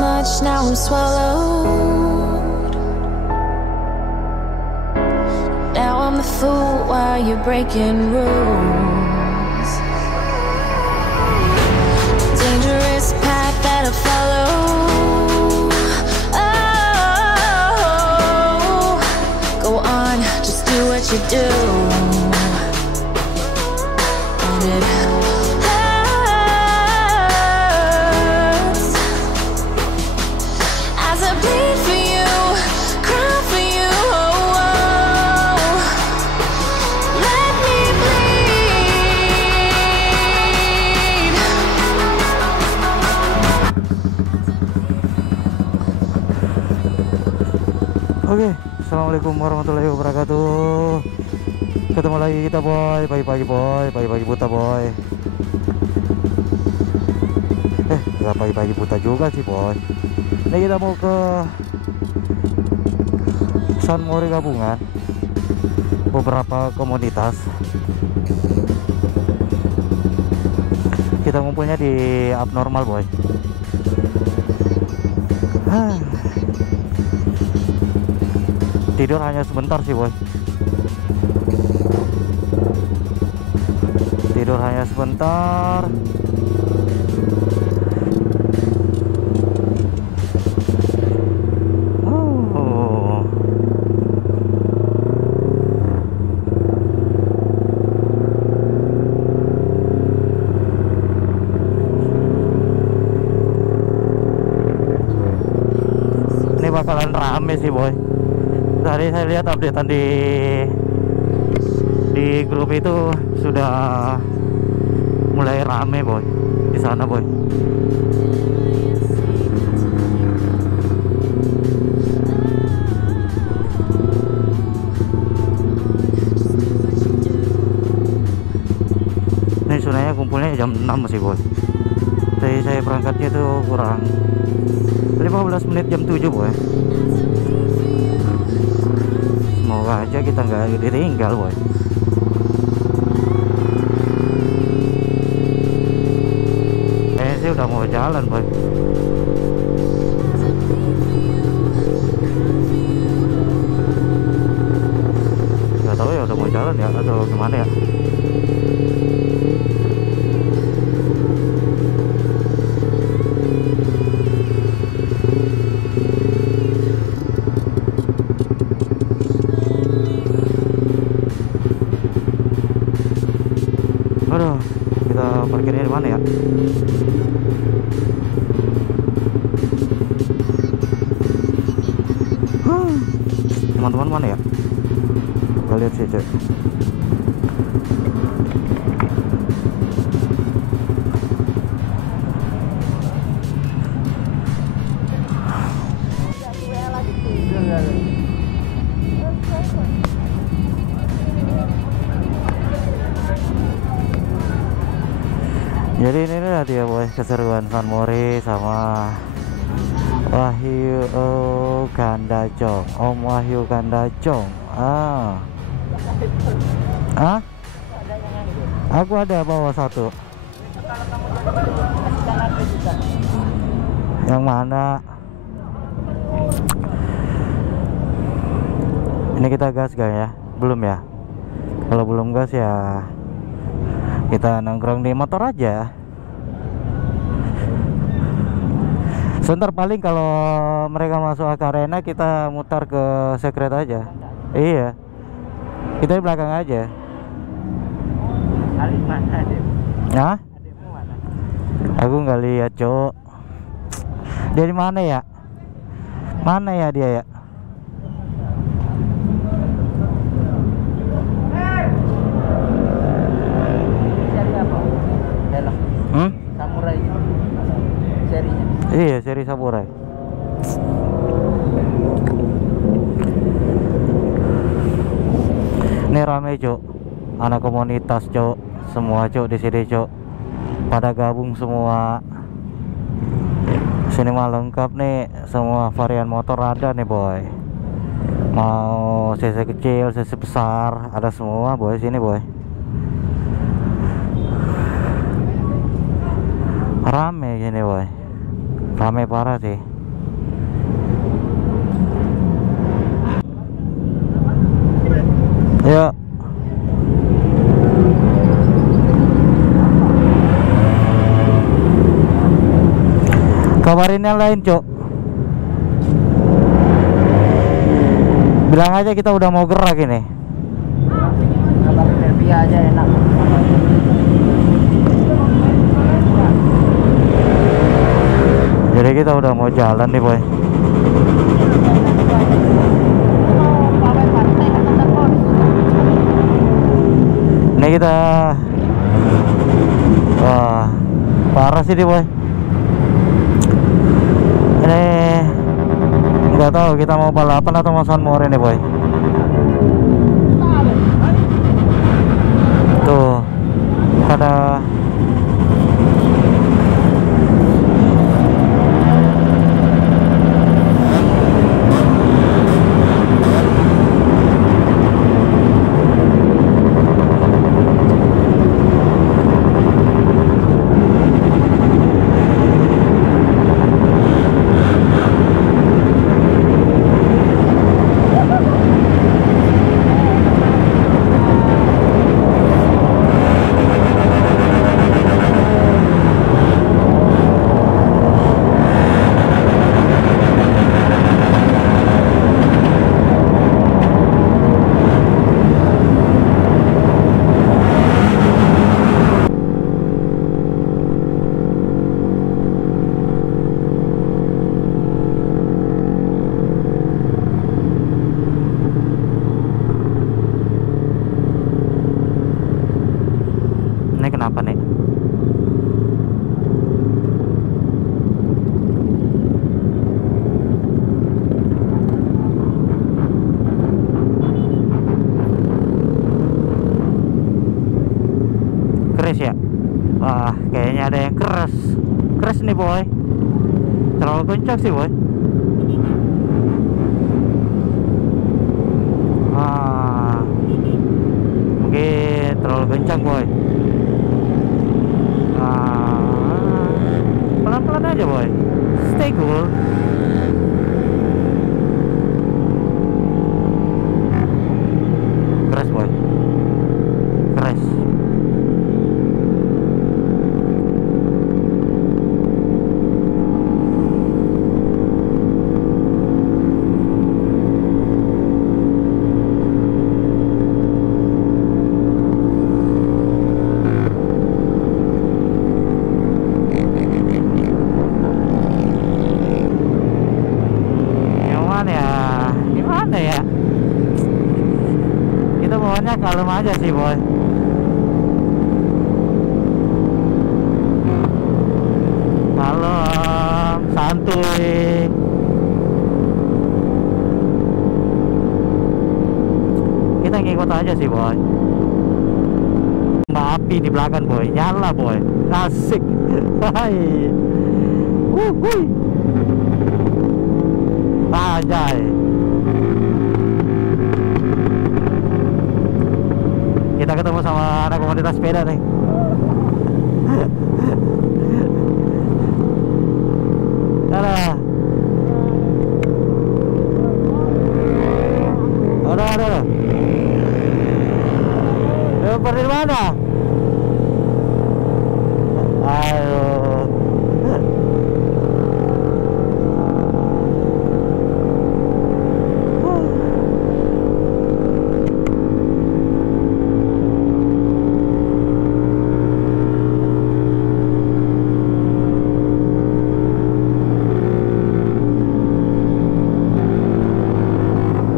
much, now I'm swallowed. Now I'm the fool while you're breaking rules. Dangerous path that I follow. Oh, go on, just do what you do. And it hurts as I bleed for you, cry for you. Oh, oh. Let me bleed. Oke, assalamualaikum warahmatullahi wabarakatuh. Ketemu lagi kita boy, pagi-pagi boy, pagi-pagi buta boy. Nggak pagi-pagi buta juga sih boy. Ini kita mau ke San Mori gabungan, beberapa komunitas. Kita ngumpulnya di abnormal boy. Tidur hanya sebentar sih boy. Tidur hanya sebentar. Oh. Ini bakalan rame sih boy. Tadi saya lihat updatean di grup itu sudah mulai rame boy di sana boy. Ini sebenarnya kumpulnya jam 6 sih boy. Jadi saya berangkatnya itu kurang 15 menit jam 7 boy. Semoga aja kita nggak ditinggal boy. Kayaknya sih udah mau jalan boy. Nggak tahu ya udah mau jalan ya atau gimana ya. Aduh, kita parkirnya di mana ya? Teman-teman mana ya? Kita lihat sih cek. Jadi ini nanti ya boy, keseruan San Mori sama Wahyu Gandacong, Om Wahyu Gandacong. Aku ada bawa satu. Yang mana? Ini kita gas gak ya? Belum ya? Kalau belum gas ya kita nongkrong di motor aja. Sebentar paling kalau mereka masuk ke arena kita mutar ke secret aja. Iya. Kita di belakang aja. Alif mana adem? Hah? Ademmu mana? Aku nggak lihat, Cok. Dia di mana ya? Mana ya dia ya? Seri apa? Dalam. Samurai gitu. Serinya. Iya, seri samurai. Ini rame, Cok. Anak komunitas, Cok. Semua, Cok, di sini, Cok. Pada gabung semua. Sini mah lengkap nih, semua varian motor ada nih, boy. Mau cc kecil, cc besar, ada semua, boy, sini, boy. Rame gini, boy. Rame parah sih. Ya. Kabarin yang lain, Cok. Bilang aja kita udah mau gerak ini. Kabarin Delvia aja enak. Jadi kita udah mau jalan nih, Boy. Ini kita, wah, parah sih nih, Boy. Ini nggak tahu kita mau balapan atau mau sunmore nih, Boy. Tuh ada ini kenapa nih? Keras ya? Wah, kayaknya ada yang keras. Keras nih, Boy. Terlalu kencang sih, Boy. Mungkin terlalu kencang, Boy. Pelan-pelan aja, Boy. Stay cool. Keras, Boy. Keras. Gimana ya? Kita bawanya kalem aja sih, Boy. Kalem, santuy. Kita ngikut aja sih, Boy. Mbak api di belakang, Boy. Nyala, Boy. Asik. Hai. Wuih. Anjay. Kita ketemu sama anak komunitas sepeda nih. Ada. Ada. Pergi mana? Ayo.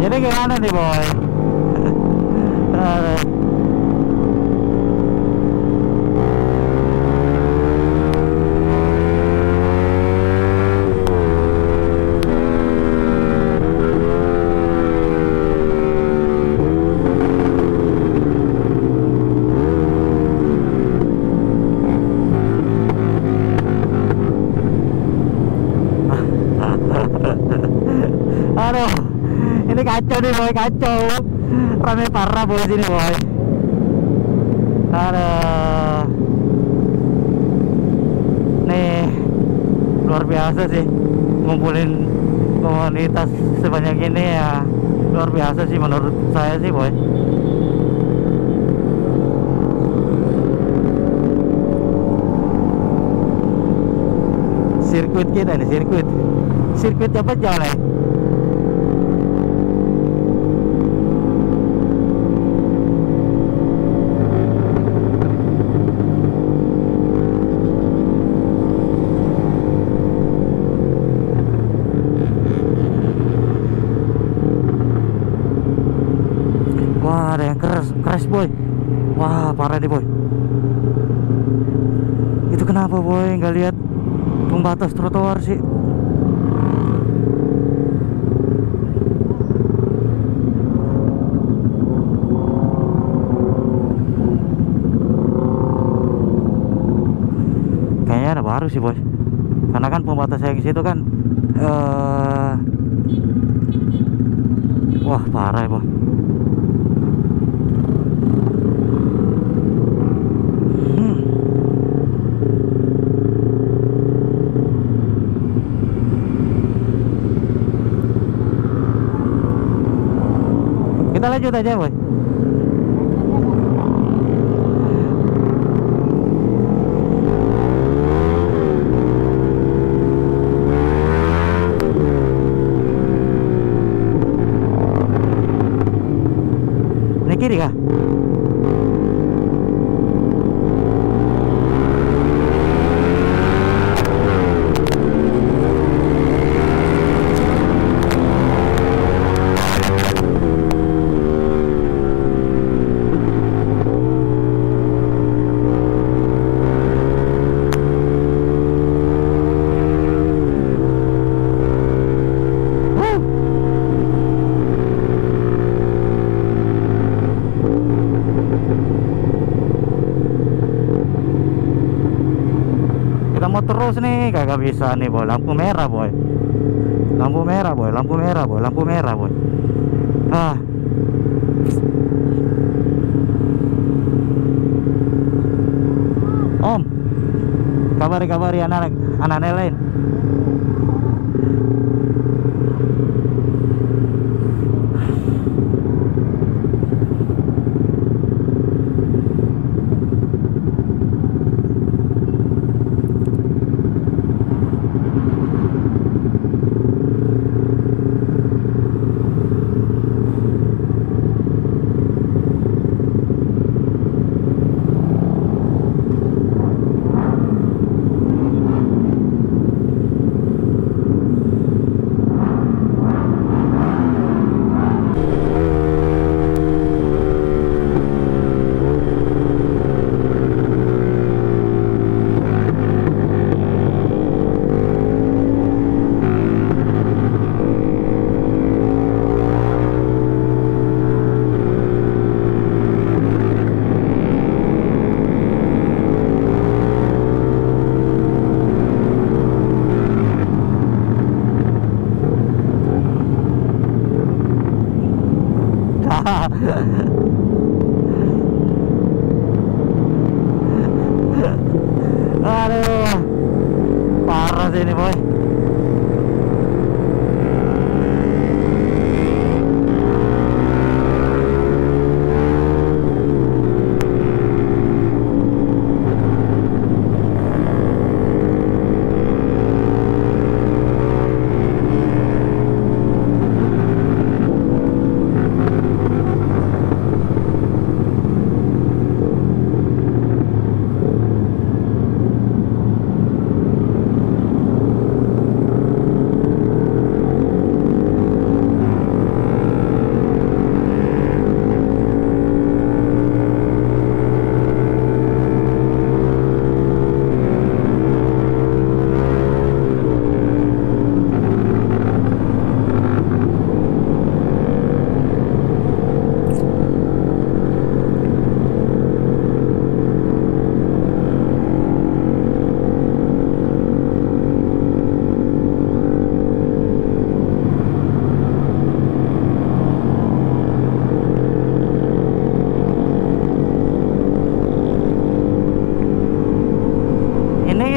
Jadi gimana nih, Boy? Aduh, ini kacau nih, Boy, kacau. Rame parah, Boy, sini, Boy. Aduh. Nih, luar biasa sih ngumpulin komunitas sebanyak ini ya. Luar biasa sih menurut saya sih, Boy. Sirkuit kita nih, sirkuit apa jalan? Wah, ada yang crash boy. Wah, parah nih boy. Itu kenapa boy nggak lihat pembatas trotoar sih? Kayaknya ada baru sih boy, karena kan pembatas yang situ kan wah parah ya boy. Kita lanjut aja boy. Ini kiri kah? Kita mau terus nih, kagak bisa nih boy. Lampu merah boy, lampu merah boy, lampu merah boy, lampu merah boy. Ah, Om, kabari anak lain. Aduh, parah sih ini boy.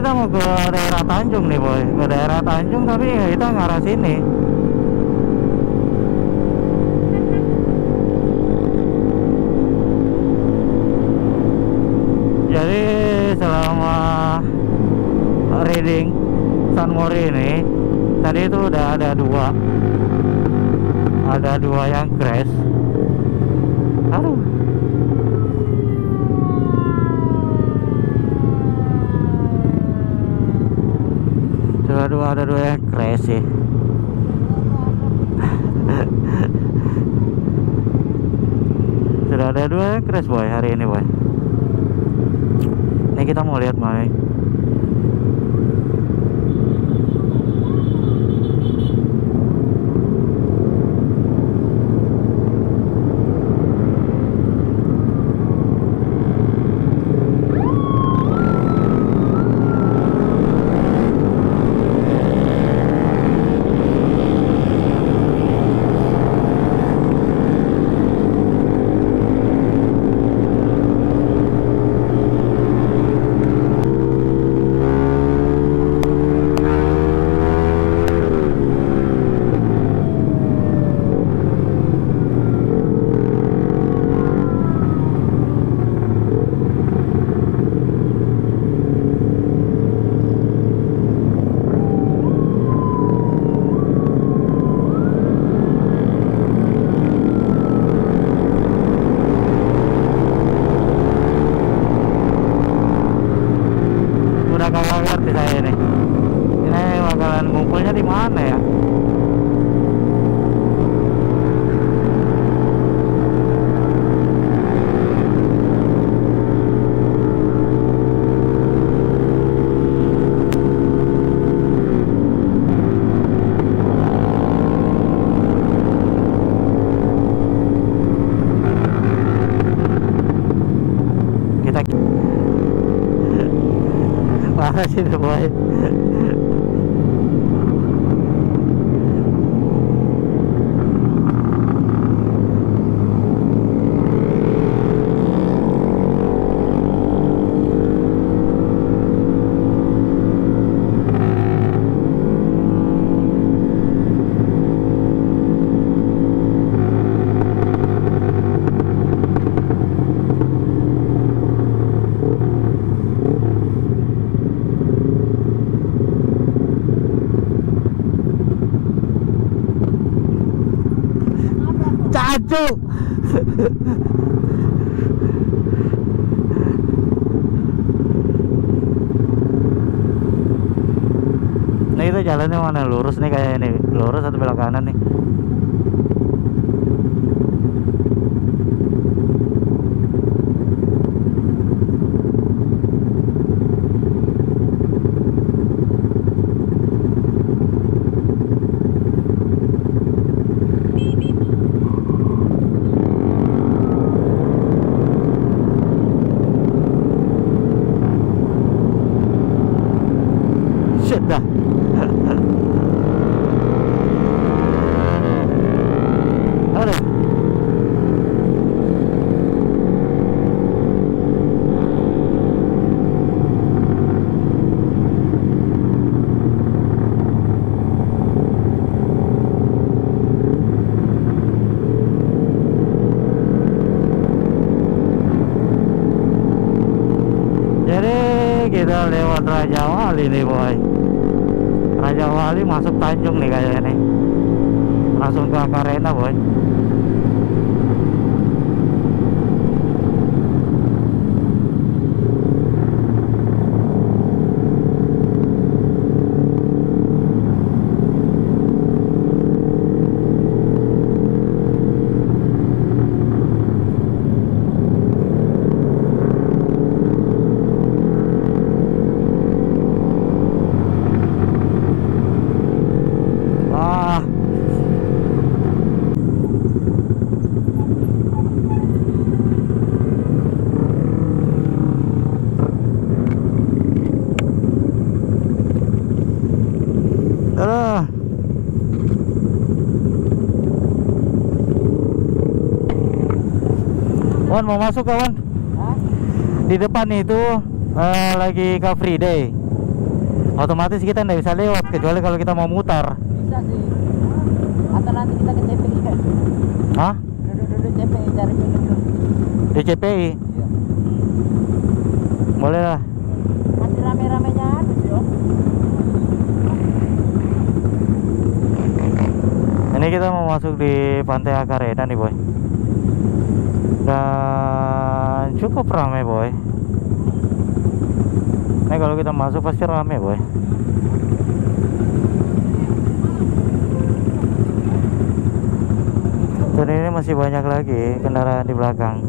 Kita mau ke daerah Tanjung nih boy, ke daerah Tanjung tapi kita ngarah sini. Jadi selama reading San timur ini tadi itu udah ada dua yang crash. Aduh. Ada dua yang crash sih. Sudah ada dua yang crash boy hari ini boy. Ini kita mau lihat boy. Kagak ngerti saya ini bakalan ngumpulnya di mana ya. Kita parah sih tuh boy. Cacu. Nah itu jalannya mana, lurus nih kayak ini, lurus atau belok kanan nih? Dah. Aduh. Jadi kita lewat Raja Wali nih boy. Raja Wali masuk Tanjung nih kayaknya nih, langsung ke Akarena boy. Wan mau masuk kawan? Di depan itu lagi Car Free Day. Otomatis kita nggak bisa lewat kecuali kalau kita mau mutar. Bisa sih. Atau nanti kita ke CPI kan? Hah? Duduk CPI cari minum. Di CPI? Iya. Boleh lah. Masih rame-ramenya habis yo. Ini kita mau masuk di Pantai Akarena nih boy, dan cukup ramai boy. Ini kalau kita masuk pasti ramai boy. Dan ini masih banyak lagi kendaraan di belakang.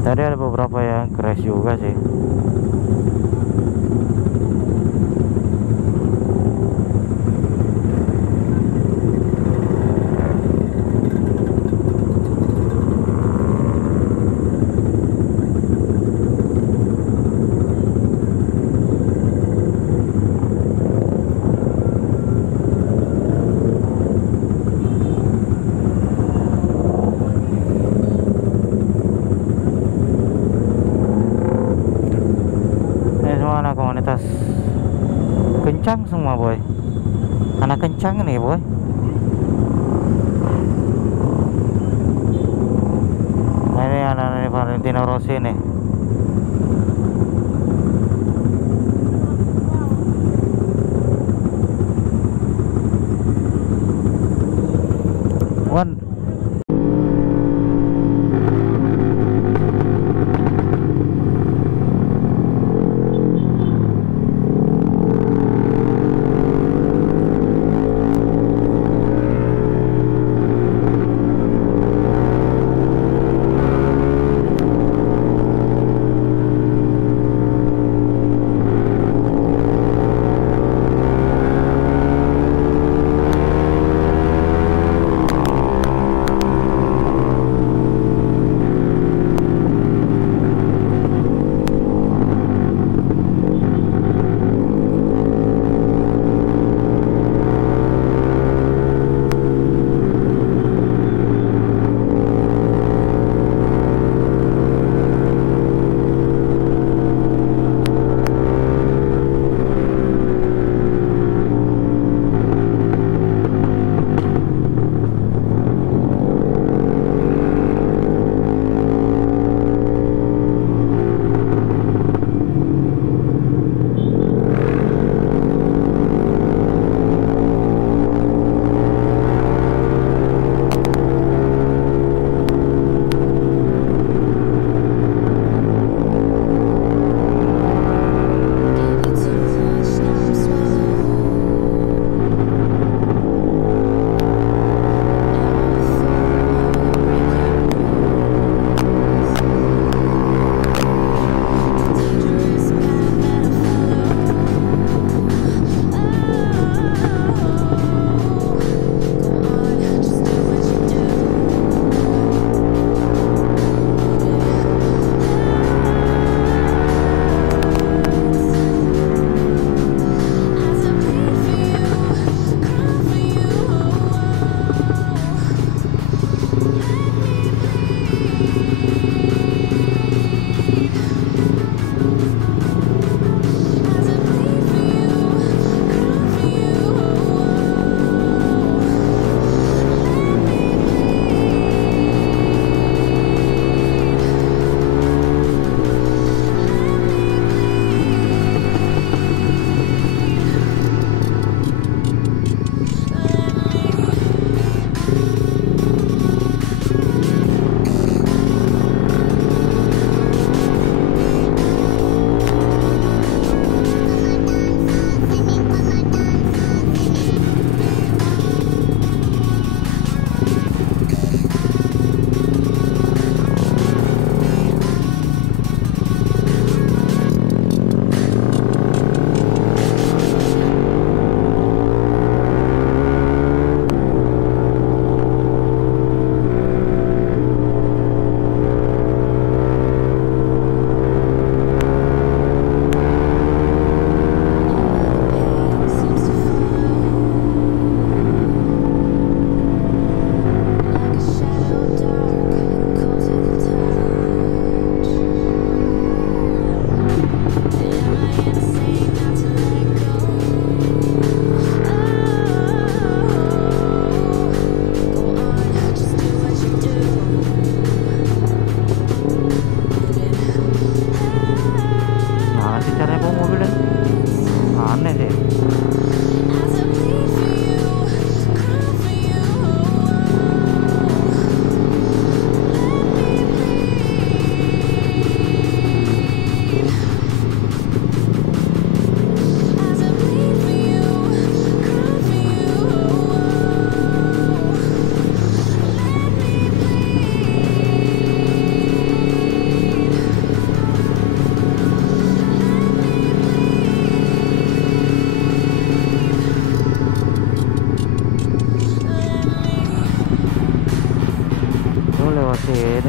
Tadi ada beberapa yang crash juga sih. Komunitas kencang semua boy, anak kencang nih boy. Nah, ini anak-anak Valentino Rossi nih. One.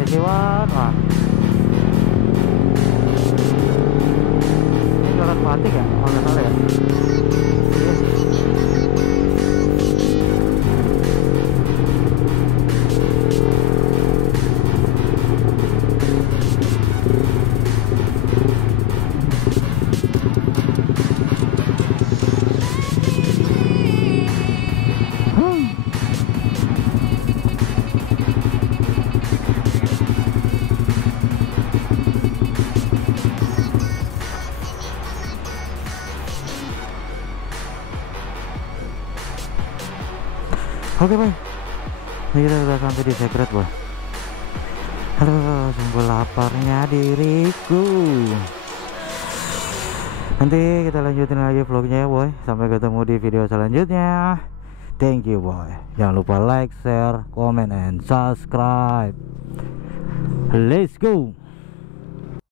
Kiwan. Wah. Ini jalan Patik ya? Oh, nggak salah ya? Oke boy, ini kita udah sampai di Secret boy. Aduh, sungguh laparnya diriku. Nanti kita lanjutin lagi vlognya ya boy. Sampai ketemu di video selanjutnya. Thank you boy. Jangan lupa like, share, comment, and subscribe. Let's go.